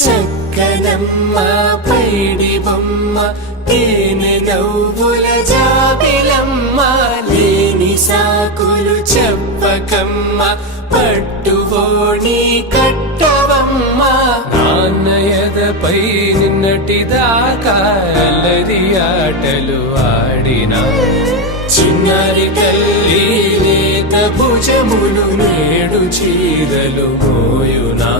చక్కనమ్మ పైడి బొమ్మ తేనె నవ్వుల జాబిలమ్మ లేని సాకులు చెప్పకమ్మ పట్టువోణి కట్టవమ్మ నాన్నయదపై నిన్నటిదాకా అల్లరి ఆటలు ఆడినా చిన్నారి తల్లి లేత భుజములు నేడు చీరలు మోయునా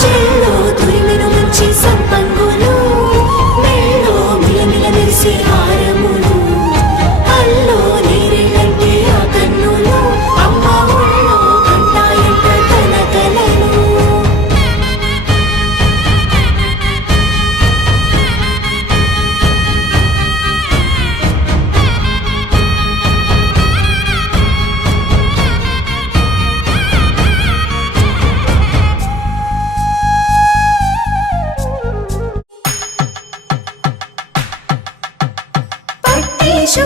చెల్లో తురిమిన మంచి సంపంగులు మేలో మిలమిల మెరిసే హారములు అల్లో నీరేంటే ఆ కన్నులు అమ్మ ఒళ్ళో కంటాయంట తన కలలు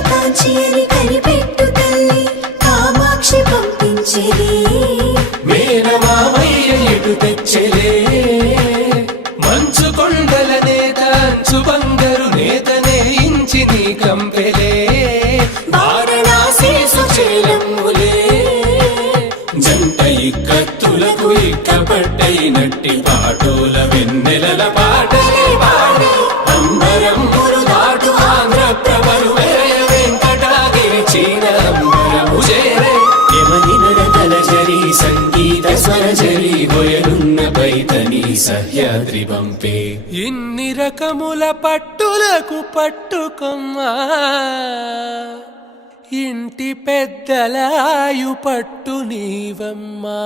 కాంచిని కనిపెట్టు తల్లి కామాక్షి పంపించేది మేనమామయ్య ఎటు తెచ్చలే మంచు కొండల నేత అంచు బంగారు నేతనే ఇంచి నీ కంపెలే వారణాసి సుచేలమ్ములే జంట ఇక్కత్తులకు ఇక్కపట్టైనట్టి పాటోల వెన్నెలల పాటలే పాడే అంబరమ్ములు దాటు ఆంధ్ర ప్రభలు సంగీత స్వరజరి హొయలున్న పైతని సహ్యాద్రి పంపే ఇన్ని రకముల పట్టులకు పట్టుకొమ్మా ఇంటి పెద్దలాయు పట్టు నీవమ్మా